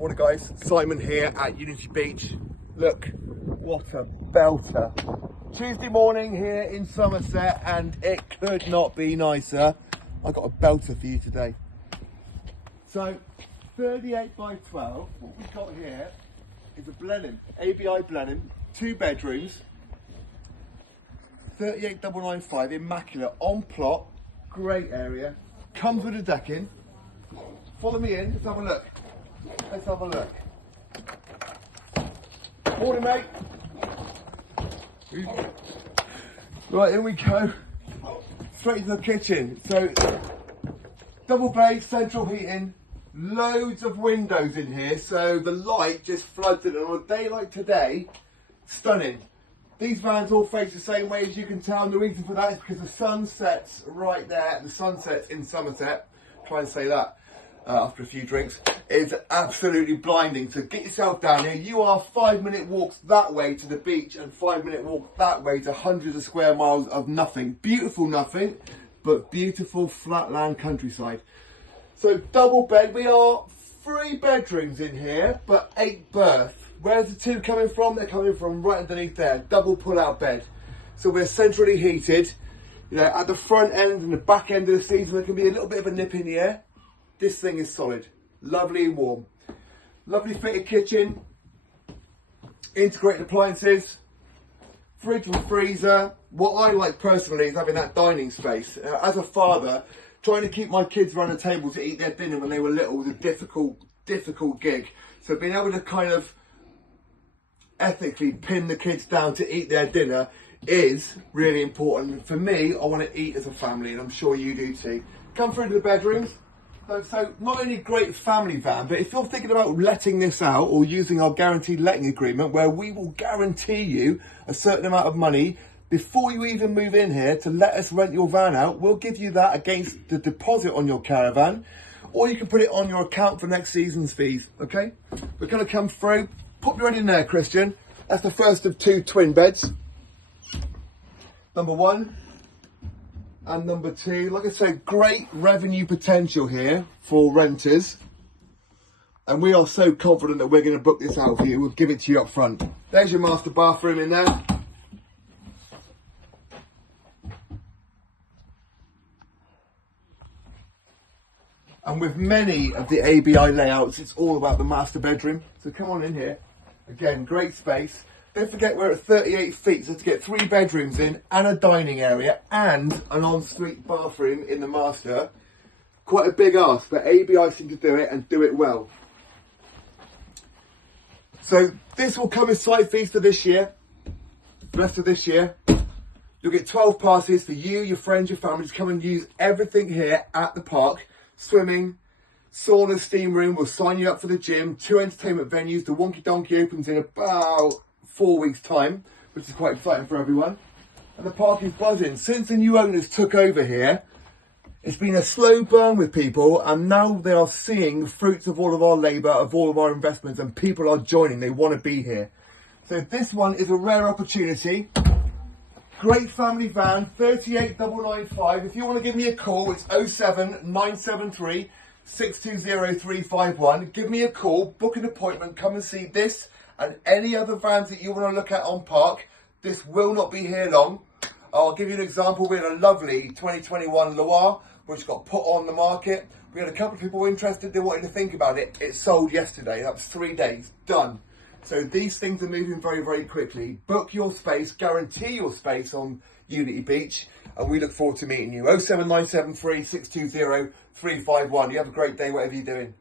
Morning guys, Simon here at Unity Beach. Look, what a belter. Tuesday morning here in Somerset and it could not be nicer. I got a belter for you today. So 38 by 12, what we've got here is a Blenheim, ABI Blenheim, 2 bedrooms, 38995, immaculate, on plot, great area, comes with a decking. Follow me in, let's have a look. Let's have a look. Morning, mate. Right, here we go. Straight into the kitchen. So, double glazed, central heating, loads of windows in here, so the light just floods in. And on a day like today, stunning. These vans all face the same way, as you can tell, and the reason for that is because the sun sets right there. The sun sets in Somerset. Try and say that after a few drinks. Is absolutely blinding. So get yourself down here. You are 5-minute walks that way to the beach and 5-minute walk that way to hundreds of square miles of nothing. Beautiful nothing, but beautiful flatland countryside. So double bed. We are 3 bedrooms in here, but 8 berth. Where's the 2 coming from? They're coming from right underneath there. Double pull-out bed. So we're centrally heated. You know, at the front end and the back end of the season, there can be a little bit of a nip in the air. This thing is solid. Lovely and warm. Lovely fitted kitchen. Integrated appliances. Fridge and freezer. What I like personally is having that dining space. As a father, trying to keep my kids around the table to eat their dinner when they were little was a difficult gig. So being able to kind of ethically pin the kids down to eat their dinner is really important. For me, I want to eat as a family, and I'm sure you do too. Come through to the bedrooms. So not only a great family van, but if you're thinking about letting this out or using our guaranteed letting agreement, where we will guarantee you a certain amount of money before you even move in here to let us rent your van out, we'll give you that against the deposit on your caravan, or you can put it on your account for next season's fees, okay? We're going to come through. Pop your head in there, Christian. That's the first of 2 twin beds. Number 1. And number 2, like I said, great revenue potential here for renters. And we are so confident that we're going to book this out for you. We'll give it to you up front. There's your master bathroom in there. And with many of the ABI layouts, it's all about the master bedroom. So come on in here. Again, great space. Don't forget we're at 38 feet, so to get 3 bedrooms in and a dining area and an ensuite bathroom in the master, quite a big ask, but ABI seem to do it and do it well. So this will come as site fees for this year, the rest of this year. You'll get 12 passes for you, your friends, your family to come and use everything here at the park. Swimming, sauna, steam room, we'll sign you up for the gym, 2 entertainment venues. The Wonky Donkey opens in about 4 weeks time, which is quite exciting for everyone. And the park is buzzing. Since the new owners took over here, it's been a slow burn with people, and now they are seeing the fruits of all of our labour, of all of our investments, and people are joining. They want to be here. So this one is a rare opportunity. Great family van, 38995. If you want to give me a call, it's 07973 620 351. Give me a call, book an appointment, come and see this and any other vans that you want to look at on park. This will not be here long. I'll give you an example. We had a lovely 2021 Loire, which got put on the market. We had a couple of people interested. They wanted to think about it. It sold yesterday. That was 3 days. Done. So these things are moving very, very quickly. Book your space. Guarantee your space on Unity Beach. And we look forward to meeting you. 07973 620 351. You have a great day, whatever you're doing.